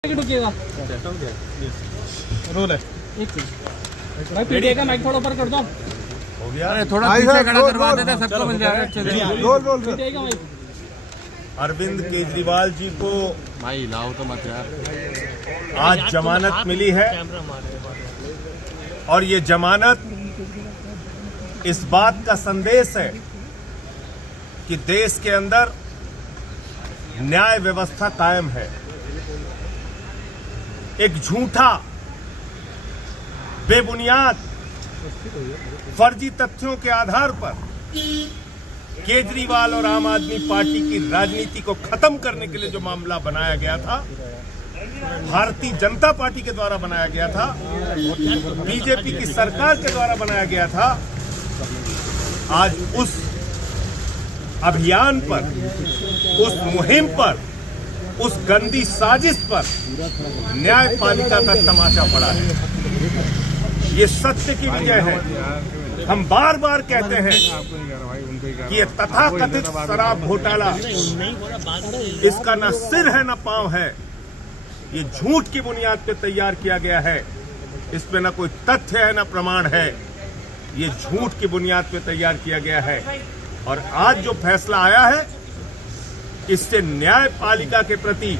Role है एक भाई पीटीआई का माइक थोड़ा ऊपर कर दो। हो गया। अरे थोड़ा पीछे खड़ा करवा देते सबको मिल जाएगा अच्छे से। पीटीआई का माइक अरविंद केजरीवाल जी को भाई लाओ तो मत यार। आज जमानत मिली है और ये जमानत इस बात का संदेश है कि देश के अंदर न्याय व्यवस्था कायम है। एक झूठा, बेबुनियाद, फर्जी तथ्यों के आधार पर केजरीवाल और आम आदमी पार्टी की राजनीति को खत्म करने के लिए जो मामला बनाया गया था, भारतीय जनता पार्टी के द्वारा बनाया गया था, बीजेपी की सरकार के द्वारा बनाया गया था, आज उस अभियान पर, उस मुहिम पर, उस गंदी साजिश पर न्यायपालिका का तमाचा पड़ा है। ये सत्य की विजय है। हम बार बार कहते हैं कि ये तथाकथित शराब घोटाला, इसका न सिर है न पांव है। ये झूठ की बुनियाद पे तैयार किया गया है। इस पे न कोई तथ्य है न प्रमाण है। ये झूठ की बुनियाद पे तैयार किया गया है। और आज जो फैसला आया है, इससे न्यायपालिका के प्रति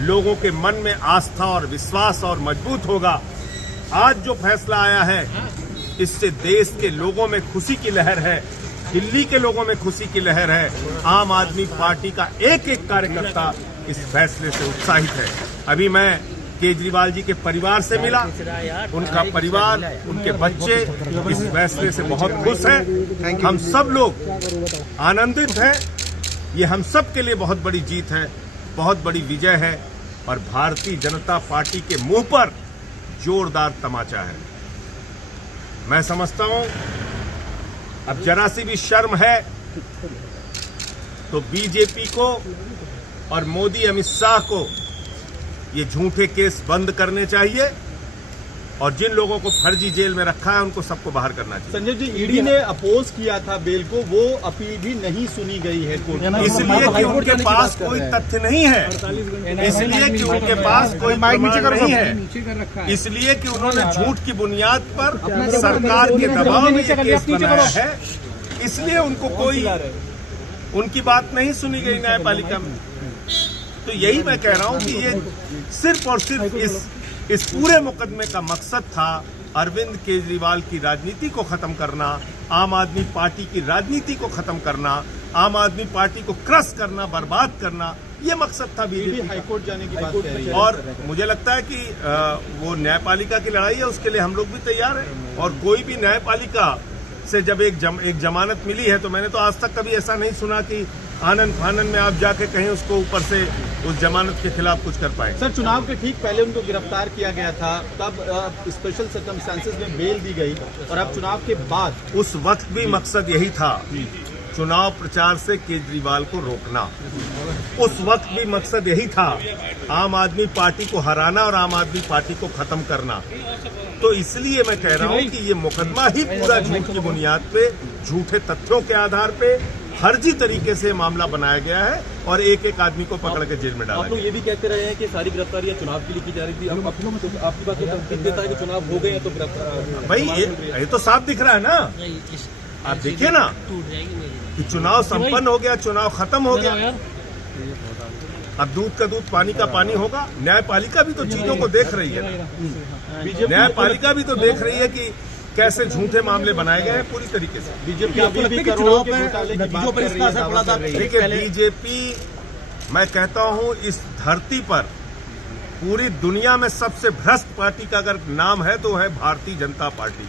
लोगों के मन में आस्था और विश्वास और मजबूत होगा। आज जो फैसला आया है, इससे देश के लोगों में खुशी की लहर है, दिल्ली के लोगों में खुशी की लहर है। आम आदमी पार्टी का एक एक कार्यकर्ता इस फैसले से उत्साहित है। अभी मैं केजरीवाल जी के परिवार से मिला। उनका परिवार, उनके बच्चे इस फैसले से बहुत खुश हैं। हम सब लोग आनंदित हैं। ये हम सब के लिए बहुत बड़ी जीत है, बहुत बड़ी विजय है और भारतीय जनता पार्टी के मुंह पर जोरदार तमाचा है। मैं समझता हूं अब जरा सी भी शर्म है तो बीजेपी को और मोदी अमित शाह को ये झूठे केस बंद करने चाहिए और जिन लोगों को फर्जी जेल में रखा है उनको सबको बाहर करना चाहिए। संजय जी, ईडी ने अपोज किया था बेल को, वो अपील भी नहीं सुनी गई है कोर्ट में, इसलिए कि उनके पास कोई तथ्य नहीं है, इसलिए कि उनके पास कोई प्रमाण नहीं है, इसलिए कि उन्होंने झूठ की बुनियाद पर सरकार के दबाव में ये केस बनाया है, इसलिए उनको कोई उनकी बात नहीं सुनी गई न्यायपालिका में। तो यही मैं कह रहा हूं कि ये सिर्फ और सिर्फ इस पूरे मुकदमे का मकसद था अरविंद केजरीवाल की राजनीति को खत्म करना, आम आदमी पार्टी की राजनीति को खत्म करना, आम आदमी पार्टी को क्रश करना, बर्बाद करना। ये मकसद था बीजेपी हाईकोर्ट जाने की बात है। और मुझे लगता है कि वो न्यायपालिका की लड़ाई है, उसके लिए हम लोग भी तैयार हैं। और कोई भी न्यायपालिका से जब एक जमानत मिली है, तो मैंने तो आज तक कभी ऐसा नहीं सुना कि आनंद फानन में आप जाके कहीं उसको ऊपर से उस जमानत के खिलाफ कुछ कर पाए। सर, चुनाव के ठीक पहले उनको गिरफ्तार किया गया था, तब स्पेशल सर्कमस्टेंसेस में बेल दी गई और अब चुनाव के बाद उस वक्त भी मकसद यही था, चुनाव प्रचार से केजरीवाल को रोकना। उस वक्त भी मकसद यही था, आम आदमी पार्टी को हराना और आम आदमी पार्टी को खत्म करना। तो इसलिए मैं कह रहा हूं कि ये मुकदमा ही पूरा झूठ की बुनियाद पे, झूठे तथ्यों के आधार पे, फर्जी तरीके से मामला बनाया गया है और एक एक आदमी को पकड़ के जेल में डाला। आप लोग ये भी कहते रहे हैं कि सारी गिरफ्तारियां चुनाव के लिए की जा रही थी। अब आपकी बात तो देता है कि चुनाव हो गए हैं तो गिरफ्तार। भाई ये तो साफ दिख रहा है ना, आप देखिए ना कि चुनाव संपन्न हो गया, चुनाव खत्म हो गया। अब दूध का दूध, पानी का पानी होगा। न्यायपालिका भी तो चीजों को देख रही है। न्यायपालिका भी तो देख रही है कि कैसे झूठे मामले बनाए गए हैं पूरी तरीके से। बीजेपी देखिए, बीजेपी, मैं कहता हूं इस धरती पर पूरी दुनिया में सबसे भ्रष्ट पार्टी का अगर नाम है तो है भारतीय जनता पार्टी।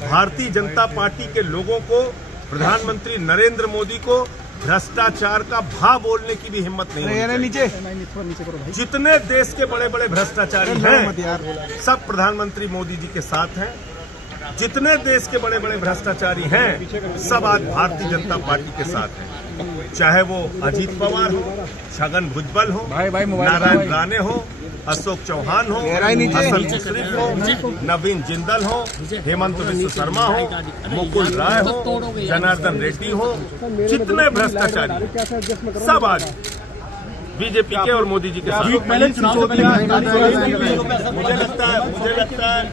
भारतीय जनता पार्टी के लोगों को, प्रधानमंत्री नरेंद्र मोदी को भ्रष्टाचार का भा बोलने की भी हिम्मत नहीं है। जितने देश के बड़े बड़े भ्रष्टाचारी हैं, सब प्रधानमंत्री मोदी जी के साथ हैं। जितने देश के बड़े बड़े भ्रष्टाचारी हैं, सब आज भारतीय जनता पार्टी के साथ हैं। चाहे वो अजीत पवार हो, छगन भुजबल हो, नारायण राणे हो, अशोक चौहान हो, हसन मुशर्रफ हो, नवीन जिंदल हो, हेमंत बिस्व शर्मा हो, मुकुल राय हो, जनार्दन रेड्डी हो, जितने भ्रष्टाचारी सब आज बीजेपी के और मोदी जी के साथ। पहले चुनाव से पहले मुझे लगता है